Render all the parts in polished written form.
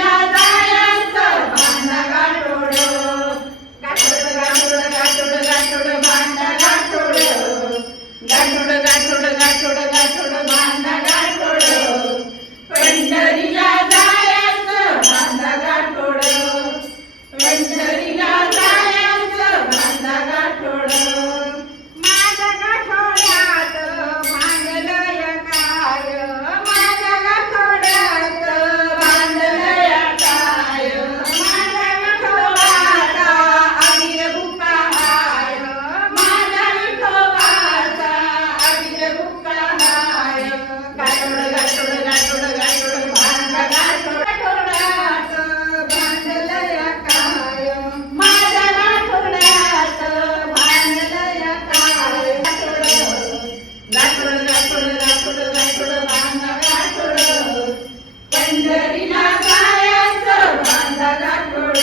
पंढरीला जायचं बांधा गाठोड गाठोड गाठोड गाठोड गाठोड बांधा गाठोड गाठोड गाठोड गाठोड गाठोड बांधा गाठोड पंढरीला जायचं बांधा गाठोड पंढरीला जायचं बांधा गाठोड माझ्या गाठोड्यात बांधलंय काय माझ्या गाठोड्यात बांधलंय काय माझ्या विठोबाचा अबीर बुक्का हाय माझ्या विठोबाचा अबीर बुक्का हाय गाठोड गाठोड गाठोड गाठोड बांधा गाठोड गाठोड्यात बांधलंय काय माझ्या गाठोड्यात बांधलंय काय गाठोड गाठोड गाठोड गाठोड बांधा गाठोड पंढरीला जायचं बांधा गाठोड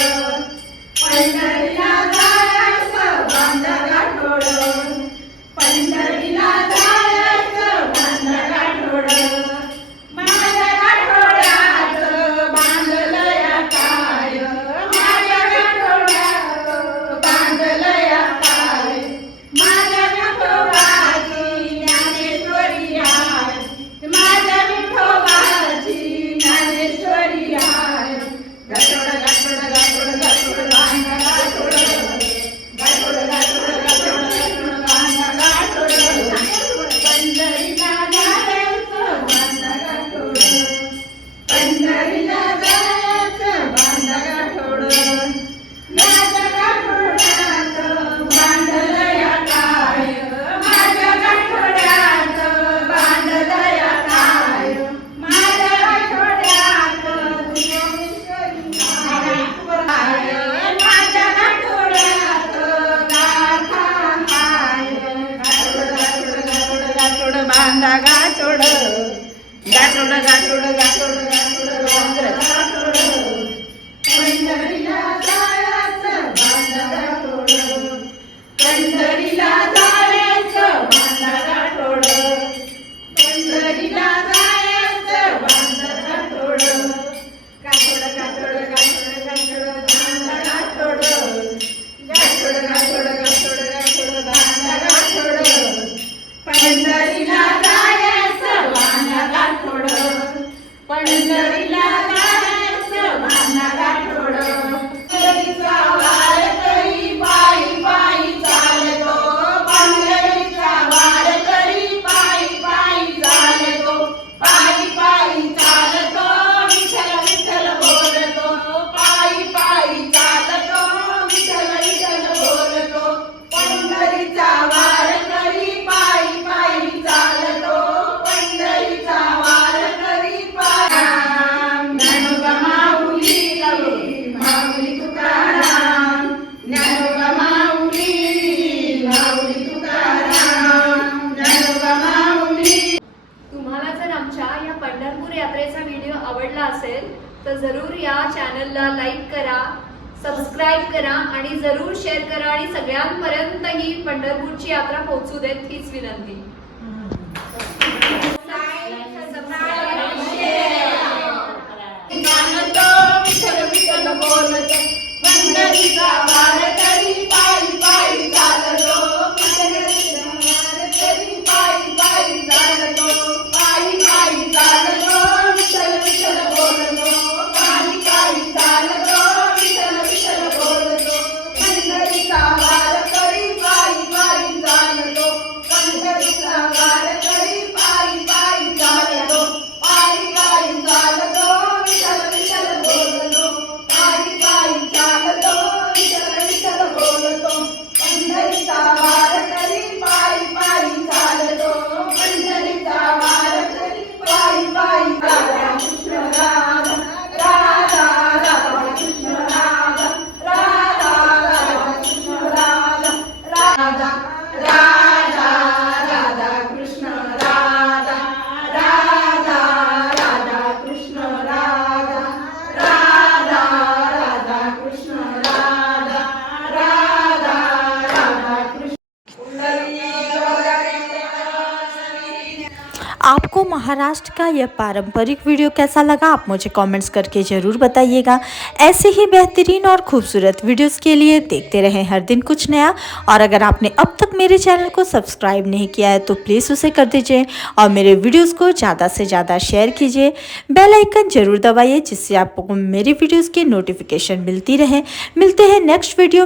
पंढरीला जायचं बांधा गाठोड पंढरीला जायचं बांधा गाठोड माझ्या गाठोड्यात बांधलंय काय माझ्या गाठोड्यात बांधलंय काय माझ्या विठोबाची ज्ञानेश्वरी आहे माझ्या विठोबाची ज्ञानेश्वरी आहे गाठोड गाठोड गाठोड गाठोड बांधा गाठोड गाठोड गाठोड गाठोड गाठोड बांधा गाठोड पंढरीला जायचं बांधा गाठोड पंढरीला जायचं बांधा गाठोड माझ्या गाठोड्यात बांधलंय काय माझ्या गाठोड्यात बांधलंय काय माझ्या गाठोड्यात ज्ञानेश्वरी हाय माझ्या गाठोड्यात गाथा हाय गाठोड गाठोड गाठोड गाठोड बांधा गाठोड गाठोड गाठोड गाठोड गाठोड बांधा गाठोड पंढरीला जायचं बांधा गाठोड पंढरीला जायचं बांधा गाठोड पंढरीला जायचं बांधा गाठोड गाठोड गाठोड गाठोड गाठोड बांधा गाठोड गाठोड गाठोड गाठोड गाठोड बांधा गाठोड पंढरीला जायचं बांधा गाठोड पंढरीला जायचं बांधा गाठोड पंढरीचा वारकरी पायी पायी चालतो पंढरीचा वारकरी पायी पायी चालतो पायी पायी चालतो विठ्ठल विठ्ठल बोलतो पायी पायी चालतो विठ्ठल विठ्ठल बोलतो पंढरीचा वारकरी पायी पायी चालतो पंढरीचा वारकरी पायी ज्ञानोबा माऊली माऊली तुकाराम ज्ञानोबा माऊली माऊली तुकाराम ज्ञानोबा माऊली. तुम्हाला जर आमच्या या पंढरपूर यात्रेचा व्हिडिओ आवडला असेल तर जरूर या चॅनलला लाईक करा, सबस्क्राईब करा आणि जरूर शेअर करा आणि सगळ्यांपर्यंत ही पंढरपूरची यात्रा पोहोचू देत हीच विनंती. जाणतो विठ्ठल विठ्ठल बोलतो पंढरीचा वारकरी पायी पायी चालतो पंढरीचा वारकरी पायी पायी चालतो पायी पायी चालतो विठ्ठल विठ्ठल बोलतो पायी पायी चालतो विठ्ठल विठ्ठल बोलतो पंढरीचा वारकरी पायी पायी चालतो पंढरीचा वारकरी पायी पायी चालतो पायी पायी चालतो विठ्ठल विठ्ठल बोलतो पायी पायी चालतो विठ्ठल विठ्ठल बोलतो. आपको महाराष्ट्र का यह पारंपरिक वीडियो कैसा लगा आप मुझे कमेंट्स करके ज़रूर बताइएगा। ऐसे ही बेहतरीन और खूबसूरत वीडियोस के लिए देखते रहें हर दिन कुछ नया। और अगर आपने अब तक मेरे चैनल को सब्सक्राइब नहीं किया है तो प्लीज़ उसे कर दीजिए और मेरे वीडियोस को ज़्यादा से ज़्यादा शेयर कीजिए। बेल आइकन ज़रूर दबाइए जिससे आपको मेरी वीडियोज़ की नोटिफिकेशन मिलती रहे। मिलते हैं नेक्स्ट वीडियो में।